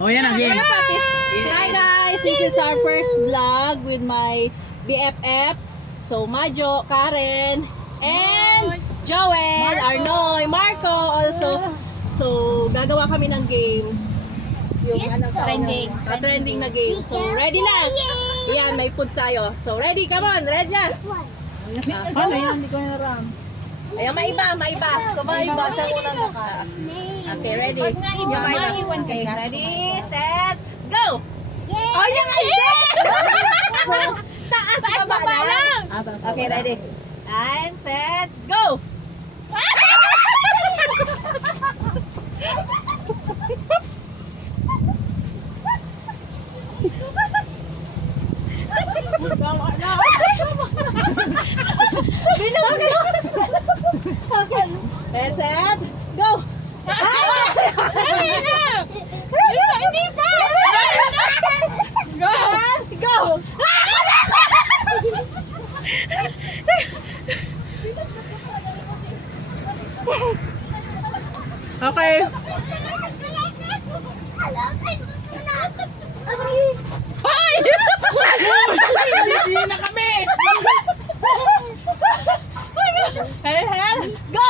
Oh, yan ang game. Hi guys, this is our first vlog with my BFF. So Majo, Karen, and Joel, Arnoy, Marco also. So gagawa kami ng game. Yung trending na game. So ready na. Yan, may food tayo. So ready, come on, ready na. Paano yan? Hindi ko naram. Ayan, maiba. So maiba siya unang naka. Okay, ready. Yung maiba. Okay, ready, set, go! Oh, yan nga! Taas pa ba lang? Okay, ready. And set, go! And set, go! Hindi pa! Go! Go! Okay. Hoy! Hindi na kami! Hel, go!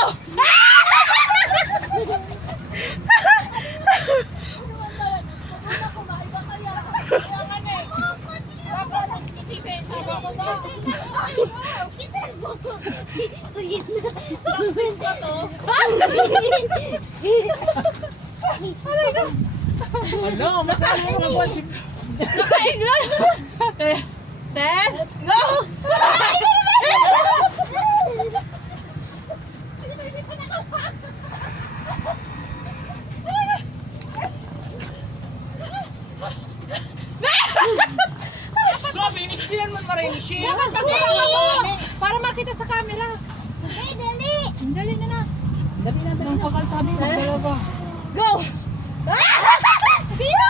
Ano? Masama mga buwan si... Okay. Set, go! Grabe, inispilan mo marin siya. Para makita sa camera. Dali na. Ang pagkaltabi mo talaga. Go! Sino?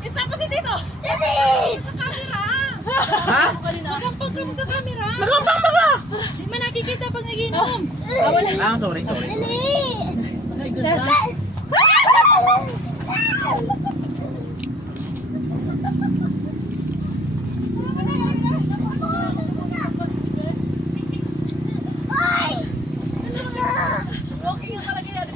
Isa ko si Tito! Sa camera! Ha? Magampag ka mo sa camera! Nagampang ba ka? Di man nakikita pag naginom! Ah, sorry. Walking ang kalagay natin.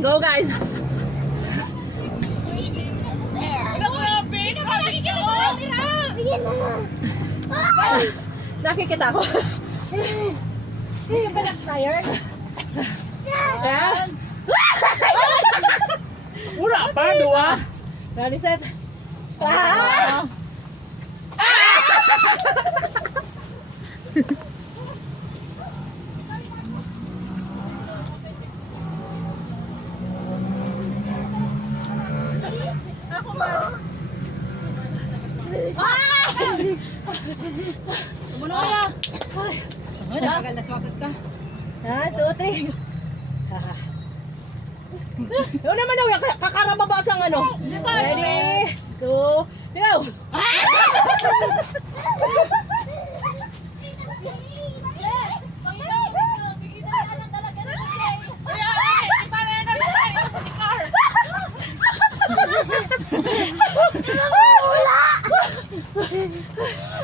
Go guys! Nakikita ko. Hindi ka ba tired? Ayan. Wala pa, duwa. Ready, set. Ako ba? Muna ka. Tagal na swagas ka. 1, 2, 3. Yun naman yung kakarababas ang ano. Ready, 2, go!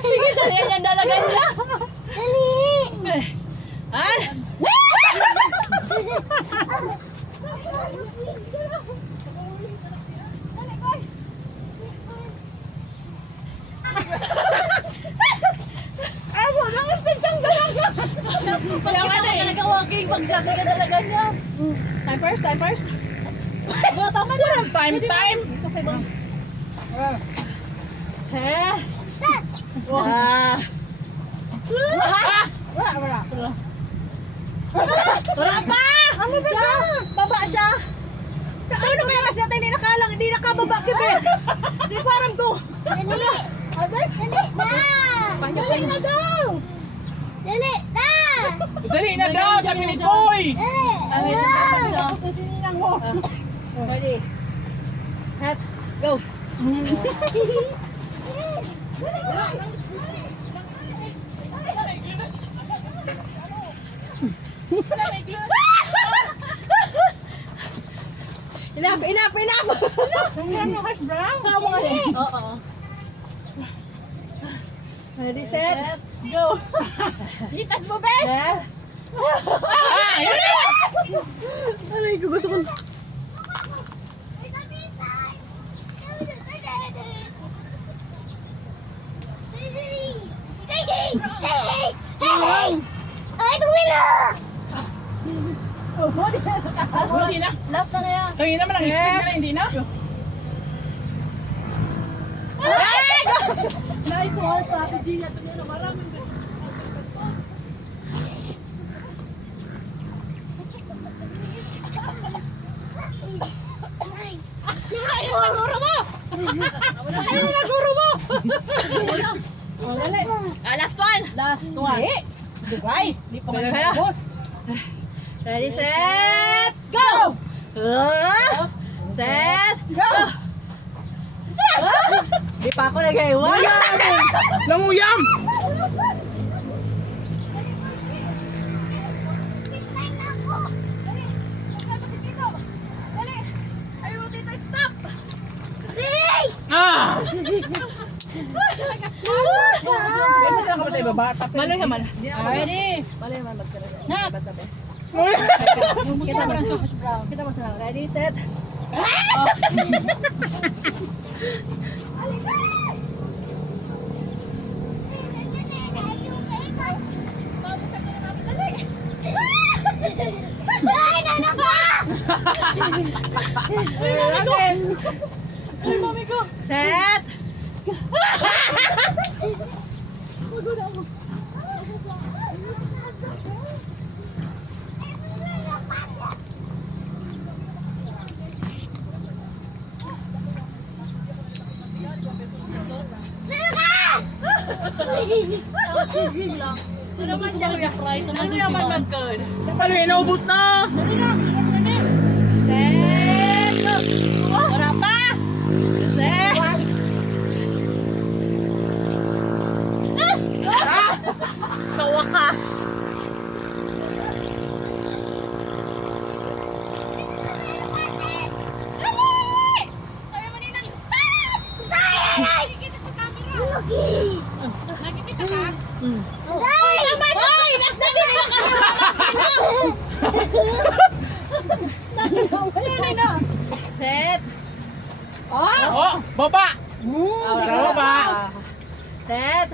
Sige, dali yan dalagan niya. Dali! Ay! Ako, nangastig kang dalaga! Kaya nga talaga walking pag siya sa dalaga niya. Time first. Wala, tama na. Walang time. Kasi ba? Wala. Wala pa! Ano ba? Baba siya! Paano kaya kasi natin hindi nakalang, hindi nakababa, Kibe? Hindi parang ko. Dali! Dali na! Panyo na daw, sabi ni Koy. Ready. Hat. Go. Enough. Ang hash brown. Oo. Ready, set, go. Itas mo, be. Set. Aray ko, gusto ko. Hindi na. Last na kaya. Kaya naman ang spin na, hindi na. Nice one, strategy. Ito niya na maraming last one. Guys, di pa Kaya. kayo boss. Ready, set, go! Set, go! Di pa ako nag-iwan. Languyam! Ah! Kaya lang ka ba sa ibaba? Maloy naman. Ready? Maloy naman magkaraga. Na! Kita mo lang sa hash brown. Kita mo sa lang. Ready, set. Set. Ano naman dyan yung price? Ano naman nag-code? Ano yun? Naubot na! Set. Wala pa. Set. Sa wakas. Set. Oh! Baba! Baba! Set.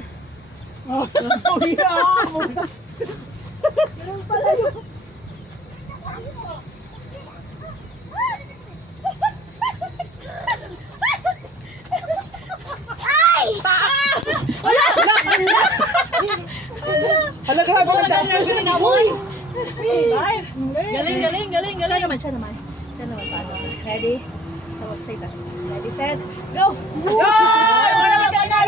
Hala, grabe ka dyan. Galing. Siya naman. Paano? Ready? Ready, set, go! Ikaw na mag-alala!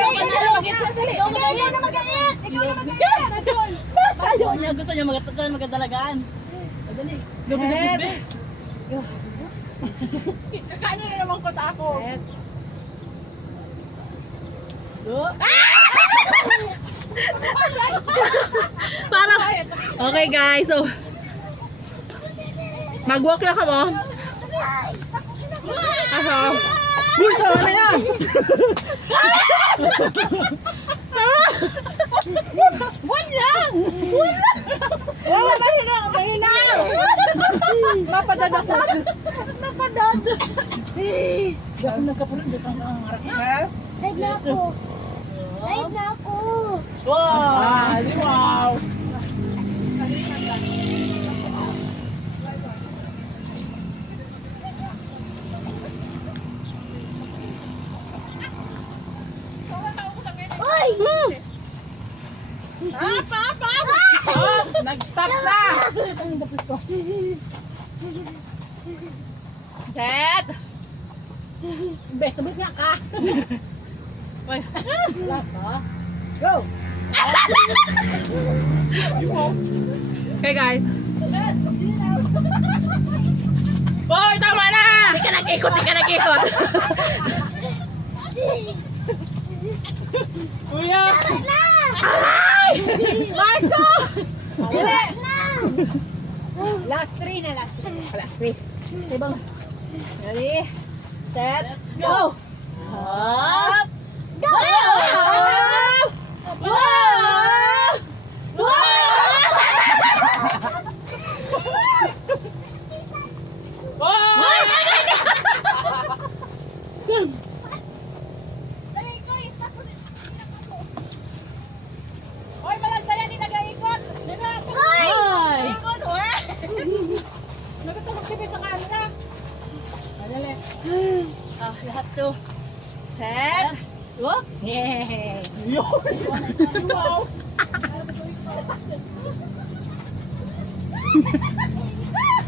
Ayaw niya, gusto niya magdalagaan. Madali. Set. Kakaano na naman ko ako? Set. Go. Parang, okay guys, so, mag-walk lang ka mo. Aso. Uy, tara na yan! Wala ba mahina? Mapadadakot. Diyan nagkapunan, diyan ang harap na. Live na ako. Wow! Wow! Uy! Oh, nag-stop na! Set. Bes, sabot nga ka! Uy. Go! Okay guys. Boy, tama na! Di ka nag-ikot, di ka nag-ikot. Kuya! Marco! Last 3 na, last 3. Last three. Okay bang? Ready? Set. Go! Up! Go! Wow! Wow! Hoy, malagdayan ni nag-aikot. Ay! Ikot, hoy. Nagtutulog si sa camera. Madali. Last two. Set. Whoop! Yay! Wow!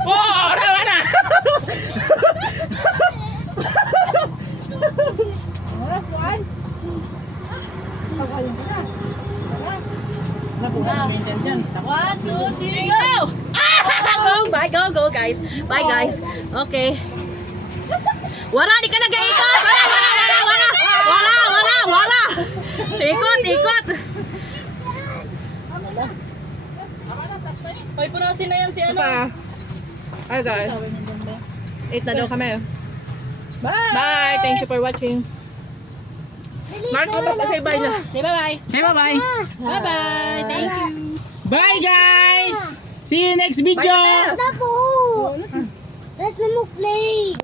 Oh, tama na! Tara, Juan. Pagaling ka na. Naku-maintain dyan. 1, 2, 3, go! Bye, go guys. Bye guys. Okay. Wala, di ka nag-iikot! Wala! Ikot! Hoy, punasin na yan si ano. Hi guys. Eat na daw kami. Bye! Bye! Thank you for watching. Marco, basta say bye na. Say bye-bye. Say bye-bye. Bye-bye. Thank you. Bye guys! See you next video! Bye na. Let's not play.